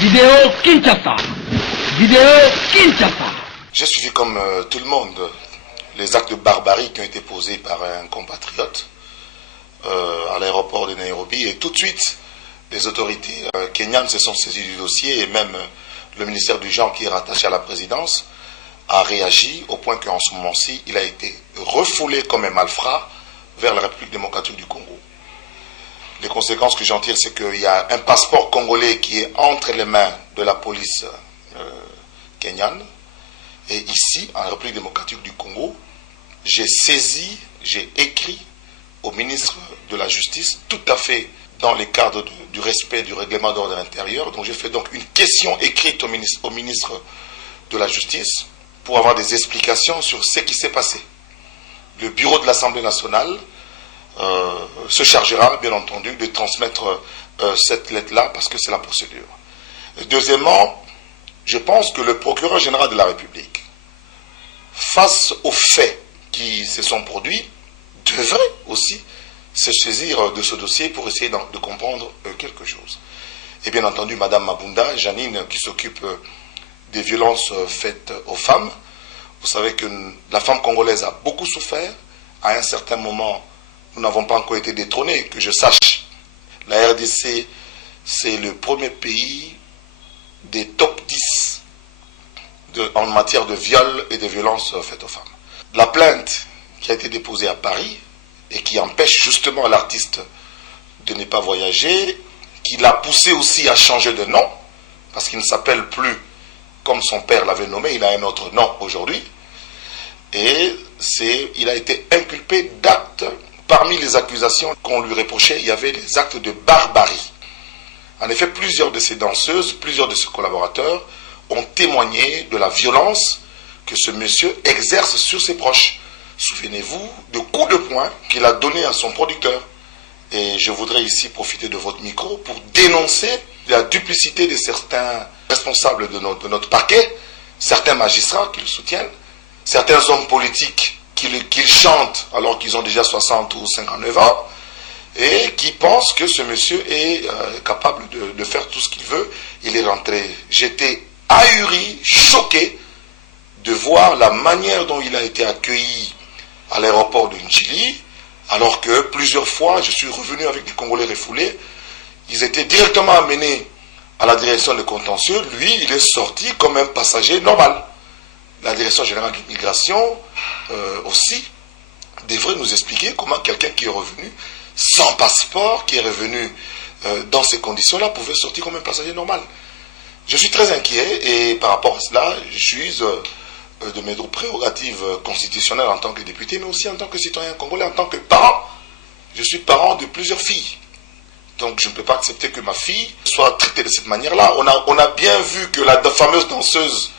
Vidéo Kinshasa. Vidéo Kinshasa. J'ai suivi comme tout le monde les actes de barbarie qui ont été posés par un compatriote à l'aéroport de Nairobi, et tout de suite les autorités kenyanes se sont saisies du dossier, et même le ministère du Genre, qui est rattaché à la présidence, a réagi au point qu'en ce moment-ci il a été refoulé comme un malfrat vers la République démocratique du Congo. Les conséquences que j'en tire, c'est qu'il y a un passeport congolais qui est entre les mains de la police kenyane. Et ici, en République démocratique du Congo, j'ai saisi, j'ai écrit au ministre de la Justice, tout à fait dans les cadres du respect du règlement d'ordre intérieur. Donc j'ai fait donc une question écrite au ministre de la Justice pour avoir des explications sur ce qui s'est passé. Le bureau de l'Assemblée nationale se chargera, bien entendu, de transmettre cette lettre-là, parce que c'est la procédure. Deuxièmement, je pense que le procureur général de la République, face aux faits qui se sont produits, devrait aussi se saisir de ce dossier pour essayer de comprendre quelque chose. Et bien entendu, Madame Mabunda, Janine, qui s'occupe des violences faites aux femmes, vous savez que la femme congolaise a beaucoup souffert. À un certain moment, nous n'avons pas encore été détrônés, que je sache. La RDC, c'est le premier pays des top 10 en matière de viol et de violences faites aux femmes. La plainte qui a été déposée à Paris et qui empêche justement l'artiste de ne pas voyager, qui l'a poussé aussi à changer de nom, parce qu'il ne s'appelle plus comme son père l'avait nommé, il a un autre nom aujourd'hui, et il a été inculpé d'actes. Parmi les accusations qu'on lui reprochait, il y avait des actes de barbarie. En effet, plusieurs de ces danseuses, plusieurs de ses collaborateurs ont témoigné de la violence que ce monsieur exerce sur ses proches. Souvenez-vous de coups de poing qu'il a donnés à son producteur. Et je voudrais ici profiter de votre micro pour dénoncer la duplicité de certains responsables de notre parquet, certains magistrats qui le soutiennent, certains hommes politiques qu'ils chantent alors qu'ils ont déjà 60 ou 59 ans, et qui pensent que ce monsieur est capable de faire tout ce qu'il veut. Il est rentré. J'étais ahuri, choqué de voir la manière dont il a été accueilli à l'aéroport de Njili, alors que plusieurs fois, je suis revenu avec des Congolais refoulés. Ils étaient directement amenés à la direction de contentieux. Lui, il est sorti comme un passager normal. La direction générale de l'immigration aussi devrait nous expliquer comment quelqu'un qui est revenu sans passeport, qui est revenu dans ces conditions-là, pouvait sortir comme un passager normal. Je suis très inquiet, et par rapport à cela, j'use de mes prérogatives constitutionnelles en tant que député, mais aussi en tant que citoyen congolais, en tant que parent. Je suis parent de plusieurs filles. Donc je ne peux pas accepter que ma fille soit traitée de cette manière-là. On a bien vu que la fameuse danseuse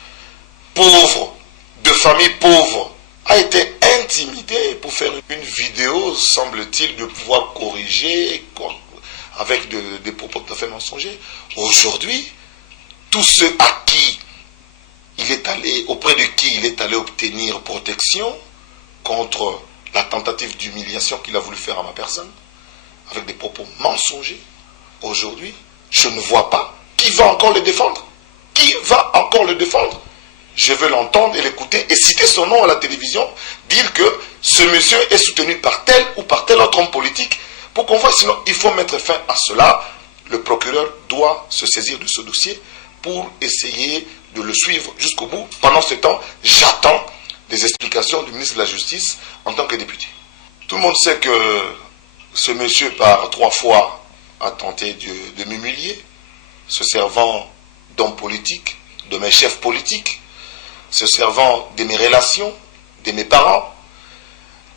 pauvre, de famille pauvre, a été intimidée pour faire une vidéo, semble-t-il, de pouvoir corriger avec des propos tout à fait mensongers. Aujourd'hui, tous ceux à qui il est allé, auprès de qui il est allé obtenir protection contre la tentative d'humiliation qu'il a voulu faire à ma personne, avec des propos mensongers, aujourd'hui, je ne vois pas qui va encore le défendre. Qui va encore le défendre? Je veux l'entendre et l'écouter et citer son nom à la télévision, dire que ce monsieur est soutenu par tel ou par tel autre homme politique, pour qu'on voit. Sinon, il faut mettre fin à cela. Le procureur doit se saisir de ce dossier pour essayer de le suivre jusqu'au bout. Pendant ce temps, j'attends des explications du ministre de la Justice en tant que député. Tout le monde sait que ce monsieur, par 3 fois, a tenté de m'humilier, se servant d'hommes politiques, de mes chefs politiques, se servant de mes relations, de mes parents.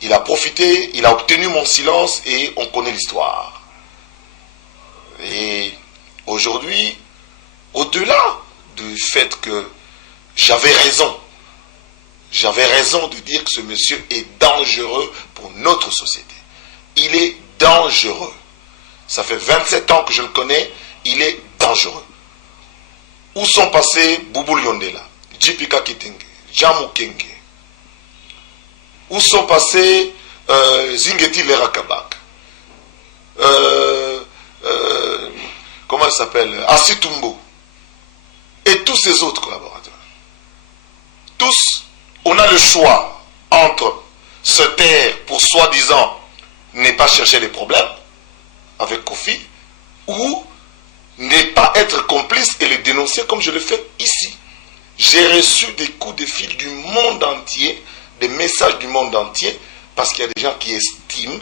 Il a profité, il a obtenu mon silence, et on connaît l'histoire. Et aujourd'hui, au-delà du fait que j'avais raison de dire que ce monsieur est dangereux pour notre société. Il est dangereux. Ça fait 27 ans que je le connais, il est dangereux. Où sont passés Boubou Yondela, Djipika Kitenge, Jamou Kenge? Où sont passés Zingeti Lerakabak, comment il s'appelle, Asitumbo? et tous ses autres collaborateurs. Tous, on a le choix entre se taire pour soi-disant ne pas chercher les problèmes avec Kofi, ou ne pas être complice et les dénoncer comme je le fais ici. J'ai reçu des coups de fil du monde entier, des messages du monde entier, parce qu'il y a des gens qui estiment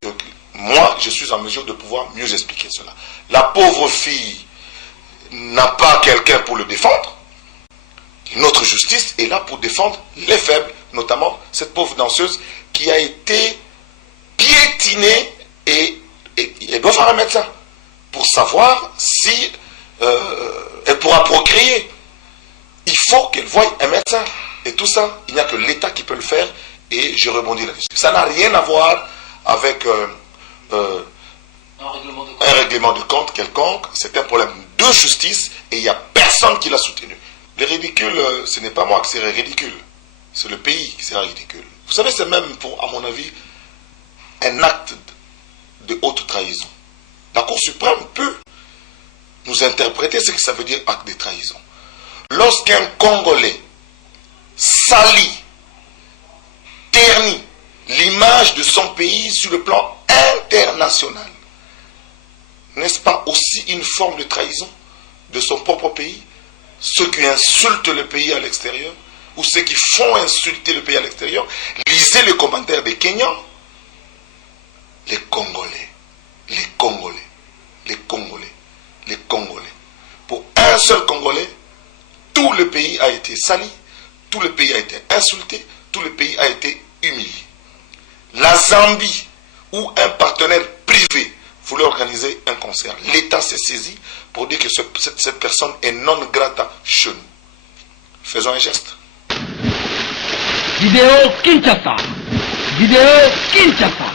que moi, je suis en mesure de pouvoir mieux expliquer cela. La pauvre fille n'a pas quelqu'un pour le défendre. Notre justice est là pour défendre les faibles, notamment cette pauvre danseuse qui a été piétinée et elle doit faire un médecin pour savoir si elle pourra procréer. Il faut qu'elle voie un médecin. Et tout ça, il n'y a que l'État qui peut le faire. Et je rebondis là-dessus. Ça n'a rien à voir avec un règlement de compte quelconque. C'est un problème de justice et il n'y a personne qui l'a soutenu. Le ridicule, ce n'est pas moi qui serai ridicule. C'est le pays qui sera ridicule. Vous savez, c'est même, à mon avis, un acte de haute trahison. La Cour suprême peut nous interpréter ce que ça veut dire acte de trahison. Lorsqu'un Congolais salit, ternit l'image de son pays sur le plan international, n'est-ce pas aussi une forme de trahison de son propre pays? Ceux qui insultent le pays à l'extérieur, ou ceux qui font insulter le pays à l'extérieur, lisez les commentaires des Kenyans. Les Congolais, les Congolais, les Congolais, les Congolais. Pour un seul Congolais, tout le pays a été sali, tout le pays a été insulté, tout le pays a été humilié. La Zambie, où un partenaire privé voulait organiser un concert, l'État s'est saisi pour dire que cette personne est non grata chez nous. Faisons un geste. Vidéo Kinshasa. Vidéo Kinshasa.